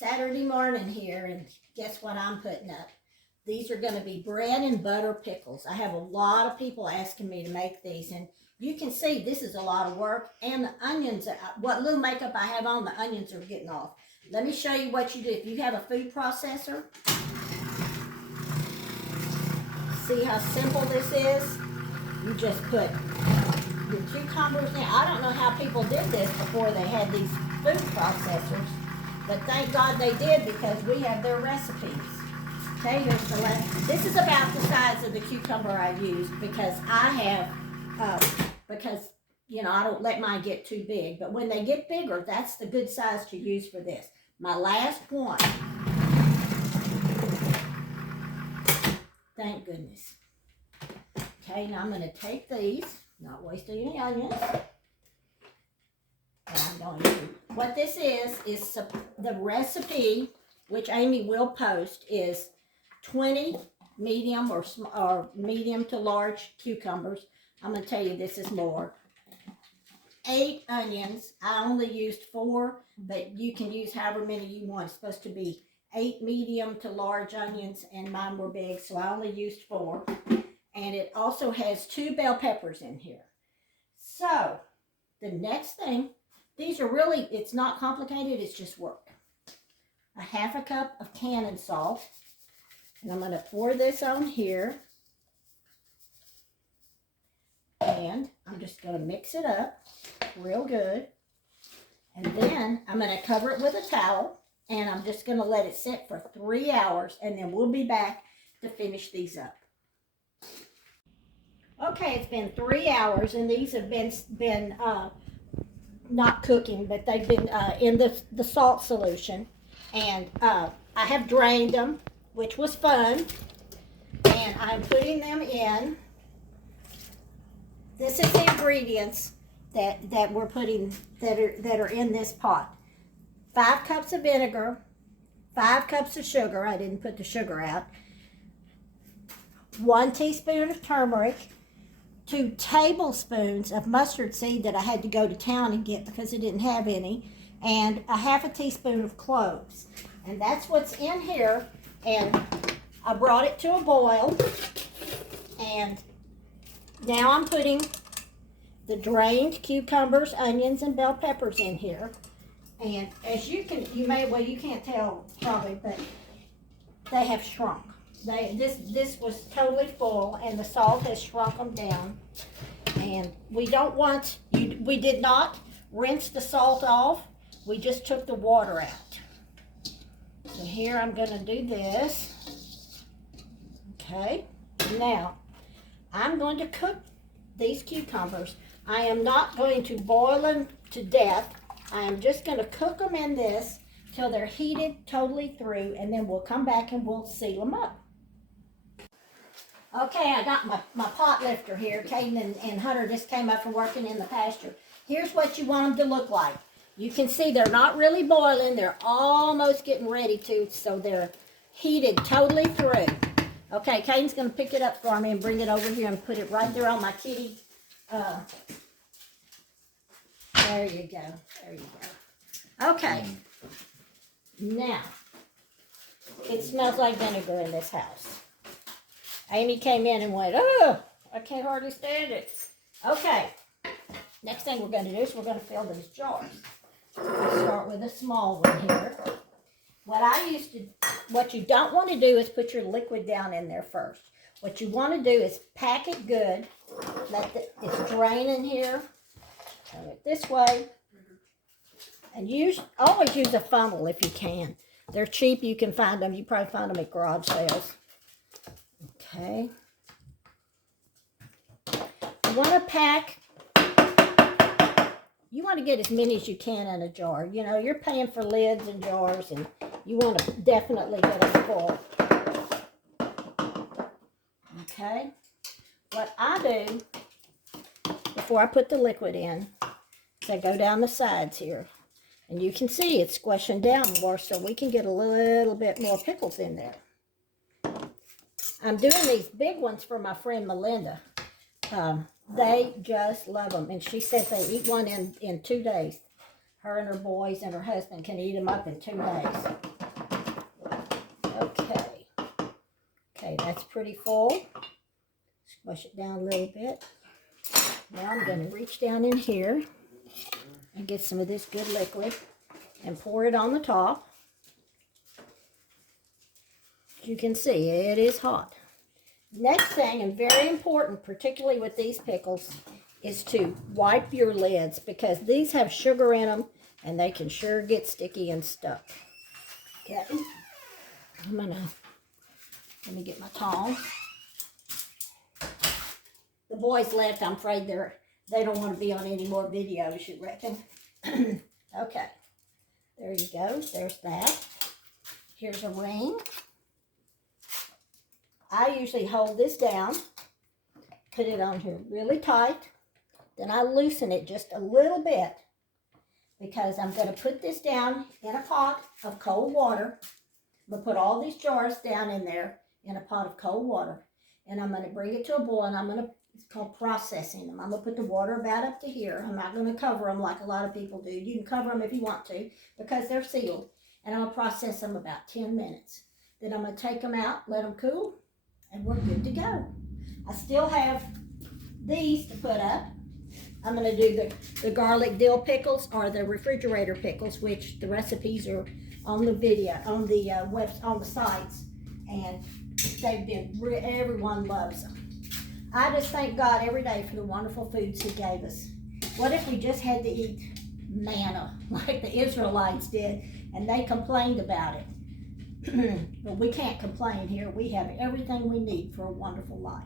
Saturday morning here, and guess what I'm putting up? These are going to be bread and butter pickles. I have a lot of people asking me to make these, and you can see this is a lot of work, and the onions, what little makeup I have on, the onions are getting off. Let me show you what you do. If you have a food processor, see how simple this is? You just put your cucumbers in. I don't know how people did this before they had these food processors, but thank God they did, because we have their recipes. Okay, here's the last. This is about the size of the cucumber I used, because I have, because, you know, I don't let mine get too big. But when they get bigger, that's the good size to use for this. My last one. Thank goodness. Okay, now I'm going to take these, not wasting any onions. And I'm going to, what this is the recipe, which Amy will post, is 20 medium or medium to large cucumbers. I'm going to tell you this is more. 8 onions. I only used 4, but you can use however many you want. It's supposed to be 8 medium to large onions, and mine were big, so I only used 4. And it also has 2 bell peppers in here. So, the next thing, these are really, it's not complicated, it's just work. A half a cup of cannon salt. And I'm going to pour this on here. And I'm just going to mix it up real good. And then I'm going to cover it with a towel. And I'm just going to let it sit for 3 hours. And then we'll be back to finish these up. Okay, it's been 3 hours. And these have been not cooking, but they've been in the salt solution. And I have drained them, which was fun. And I'm putting them in. This is the ingredients that we're putting, that are in this pot. 5 cups of vinegar, 5 cups of sugar. I didn't put the sugar out. 1 teaspoon of turmeric, 2 tablespoons of mustard seed that I had to go to town and get because I didn't have any, and a half a teaspoon of cloves. And that's what's in here. And I brought it to a boil, and now I'm putting the drained cucumbers, onions, and bell peppers in here. And as you can't tell probably, but they have shrunk. This was totally full, and the salt has shrunk them down. And we did not rinse the salt off. We just took the water out. So here I'm going to do this. Okay. Now, I'm going to cook these cucumbers. I am not going to boil them to death. I am just going to cook them in this till they're heated totally through, and then we'll come back and we'll seal them up. Okay, I got my pot lifter here. Caden and Hunter just came up from working in the pasture. Here's what you want them to look like. You can see they're not really boiling. They're almost getting ready to, so they're heated totally through. Okay, Caden's going to pick it up for me and bring it over here and put it right there on my kitty. There you go. There you go. Okay. Now, it smells like vinegar in this house. Amy came in and went, oh, I can't hardly stand it. Okay. Next thing we're going to do is we're going to fill these jars. I'll start with a small one here. What you don't want to do is put your liquid down in there first. What you want to do is pack it good. It's draining here. Turn it this way. And always use a funnel if you can. They're cheap. You can find them. You probably find them at garage sales. Okay. You want to pack. You want to get as many as you can in a jar. You know, you're paying for lids and jars, and you want to definitely get them full. Okay. What I do before I put the liquid in is I go down the sides here. And you can see it's squishing down more, so we can get a little bit more pickles in there. I'm doing these big ones for my friend Melinda. They just love them. And she said they eat one in 2 days. Her and her boys and her husband can eat them up in 2 days. That's pretty full. Squash it down a little bit. Now I'm going to reach down in here and get some of this good liquid and pour it on the top. As you can see, it is hot. Next thing, and very important, particularly with these pickles, is to wipe your lids because these have sugar in them and they can sure get sticky and stuck. Okay, let me get my tongs. The boys left. I'm afraid they don't want to be on any more videos, you reckon? Okay, there you go. There's that. Here's a ring. I usually hold this down, put it on here really tight, then I loosen it just a little bit because I'm going to put this down in a pot of cold water. I'm going to put all these jars down in there in a pot of cold water, and I'm going to bring it to a boil, and it's called processing them. I'm going to put the water about up to here. I'm not going to cover them like a lot of people do. You can cover them if you want to because they're sealed, and I'm going to process them about 10 minutes. Then I'm going to take them out, let them cool, and we're good to go. I still have these to put up. I'm going to do the garlic dill pickles or the refrigerator pickles, which the recipes are on the video, on the sites, and they've been, everyone loves them. I just thank God every day for the wonderful foods He gave us. What if we just had to eat manna like the Israelites did, and they complained about it? But we can't complain here. We have everything we need for a wonderful life.